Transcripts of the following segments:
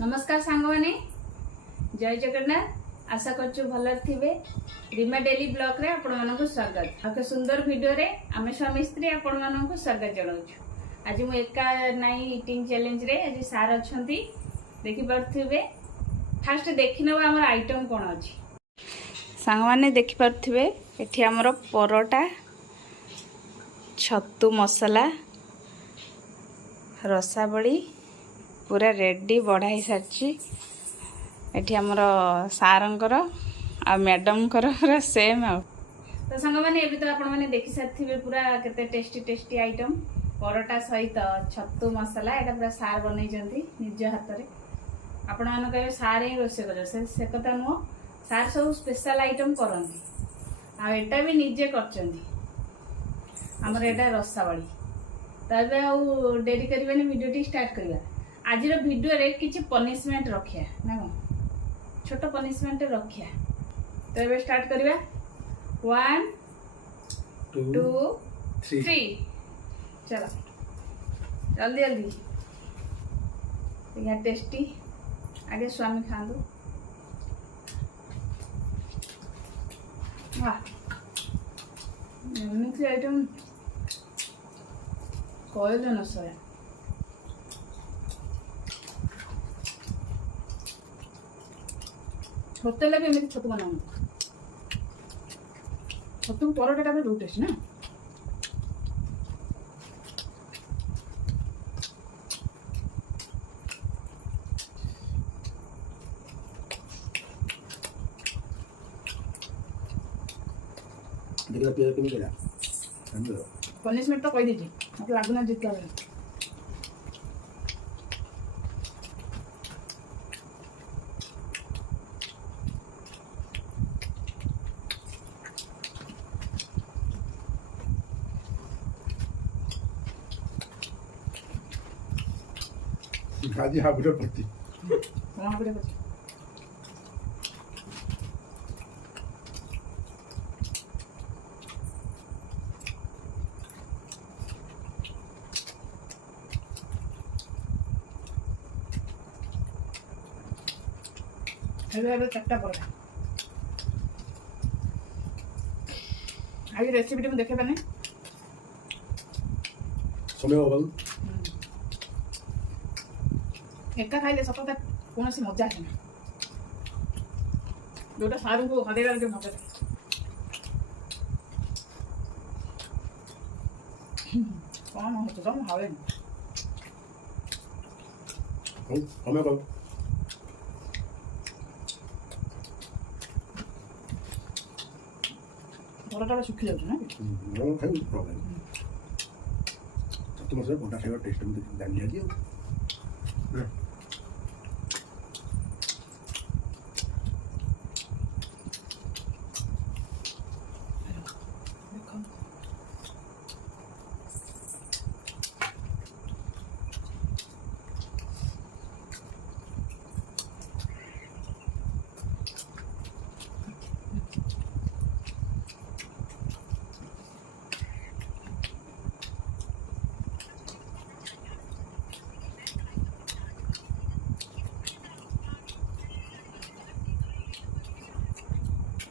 नमस्कार सांग माने जय जगन्नाथ आशा करछु भल थिबे। रीमा डेली ब्लॉग रे आपण मानकु स्वागत। आके सुंदर वीडियो रे आमे स्वामी स्त्री आपण मानकु स्वागत जणाउछु। आज मु एका नाइ ईटिंग चैलेंज रे आज सार अछंती देखि परथिबे। फास्ट देखिनबा हमर आइटम कोन अछि सांग माने देखि परथिबे। एठी हमर परोटा छत्तू मसाला रसाबड़ी पूरा रेडी बढ़ाई सारी। एठी हमर सारंकर आ मैडम कर सेम आ तो संग माने एबी तो आपण माने देखि साथिबे पूरा केते टेस्टी टेस्टी आइटम परोटा सहित छत्तू मसाला एटा पूरा सार बनै जंती निज हाथ रे। आपण मान कहबे सार ही रोसे कर से कथा नो सार सब स्पेशल आइटम करंती आ एटा भी निजे करचंती। हमर एटा रसावली तबे आ डेरी करबानी वीडियो टी स्टार्ट करबा। आज वीडियो रे किछि पनिशमेंट रखिया ना छोट पनिशमेंट रखिया। तो ये स्टार्ट करिबा 1 2 3 चलो जल्दी जल्दी यहाँ टेस्टी आगे स्वामी खांदो। वाह मिक्स आइटम कोई न सया होटल भी एमती छतु बनाऊ छतु परोटा बहुत टेस्ट ना। पनिशमेंट तो कही दीजिए मतलब लगना जितना Gaji habis berarti. Mau habis berarti. Habis चट्टा पड़ा। आगे रेसिपी टी देखे बने। समय होगा। एका खाइले सपता कौन सी मजा है जोटा सारू को हदेगा के मजा कौन हो तो हम हावे हमें को परोटा सुखी जाउछ ना नो खाइ प्रॉब्लम तो मतलब परोटा खाइबा टेस्ट में जान लिया दियो।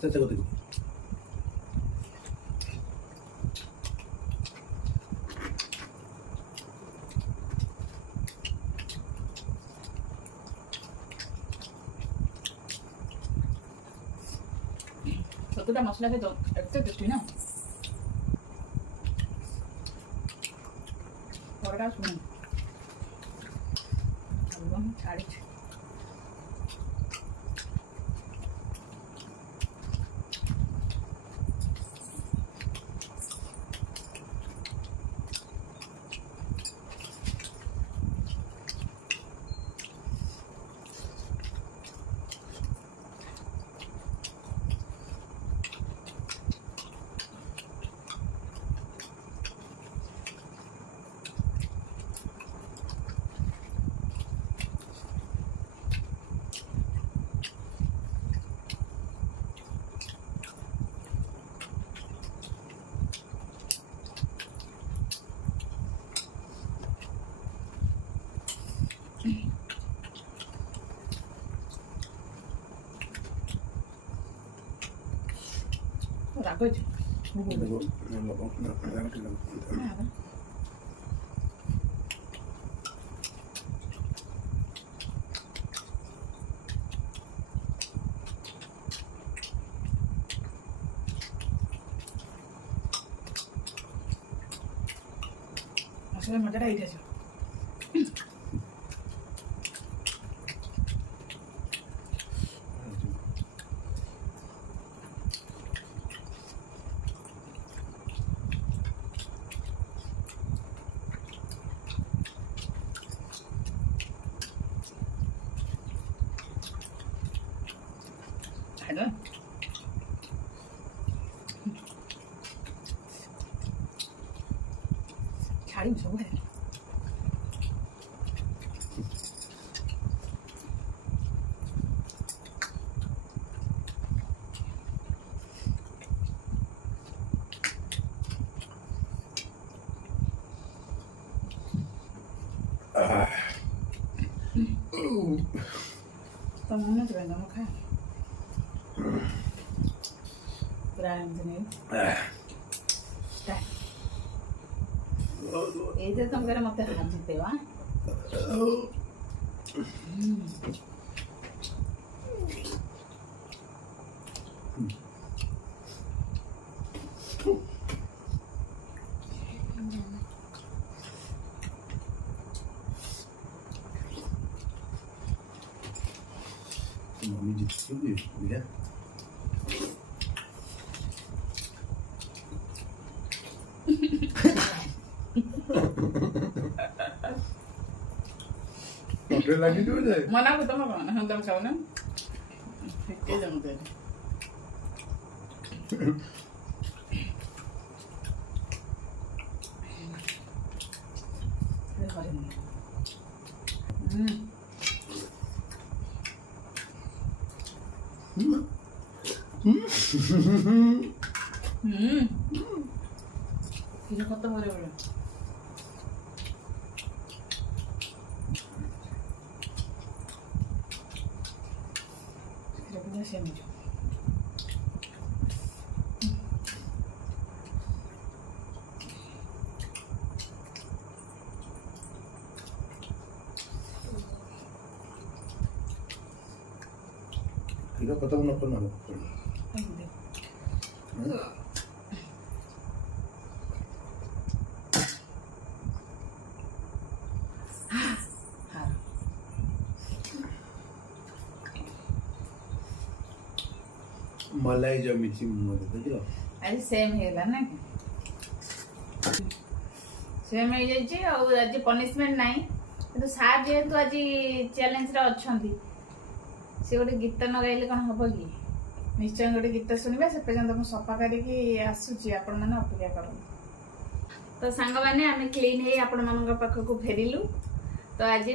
चल देखो छतुटा मसला से तो एते टेस्टी ना परोटा सुन अब छाड़ी ରାଗ ଅଛି देखो ना ମସଲା ମଜାଟା ହେଇଯାଇଛି ଖାଇଦେବା ଛାଡ଼ିବି ସବୁ ଖାଇଦେବି ତ ମନେ ଅଛି ଭାଇ ତମ ଖା ପୁରା ଏମିତି ନେଇ ଏଇଥିରେ ତମେ ମତେ ହାତ ଜିତେଇବା मम्मी जीती होगी भैया होटल लगी तो जाए मना को तुम कौन हम तुम खाओ ना फिक्के जमते ये खत्म हो रहा है से मुझे ठीक है पता ना करना मलाई जो मिर्ची मुझे बुझलो आज सेम हेला ना सेम हे जाई छी और आज पनिशमेंट नाही किंतु सार जेहेतु आज चैलेंज रे अछंती से गोटे गीत न गाइले कौन हम कि निश्चय गोटे गीत शुणवे से पर्यंत मुझे सफा करके आसूची आपण मैंने अपेक्षा कर तो सांग मैंने आम क्लीन है आपण मान पाखक फेरिलु तो आज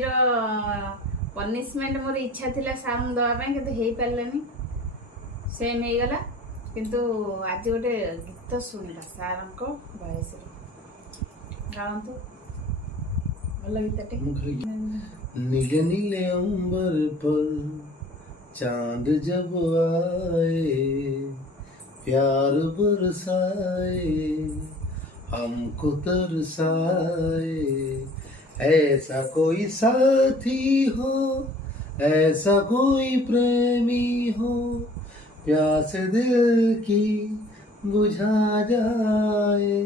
पनिशमेंट मोर इच्छा थिला साउंड दवापाई कि हो पारानी सेम हो गला किंतु आज गोटे गीत शुणला सार वयस गाँतु भल गीतटे नीले नीले अंबर पर चांद जब आए प्यार बरसाए हमको तरसाए ऐसा कोई साथी हो ऐसा कोई प्रेमी हो प्यास दिल की बुझा जाए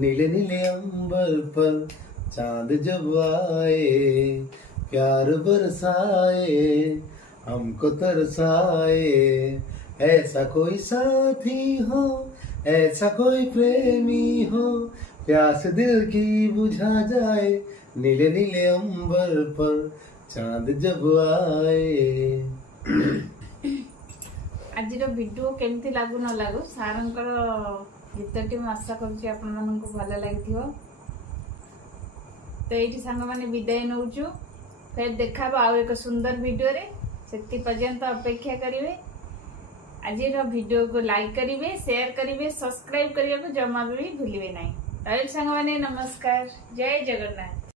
नीले नीले अंबर पर चांद जब आए प्यार बरसाए हमको तरसाए ऐसा कोई साथी हो ऐसा कोई प्रेमी हो प्यास दिल की बुझा जाए नीले नीले अंबर पर चांद जब आए आज वीडियो केमती लागू न लागू सारंकर गीतटी मैं आशा करुँच आपण भल लगी तो ये सांग मैंने विदाय नौचु फिर देखा आउ एक सुंदर वीडियो रे से पर्यंत अपेक्षा करेंगे आज वीडियो को लाइक करेंगे शेयर करेंगे सब्सक्राइब करने को जमा भी भूलिए ना। तो सांग मैंने नमस्कार जय जगन्नाथ।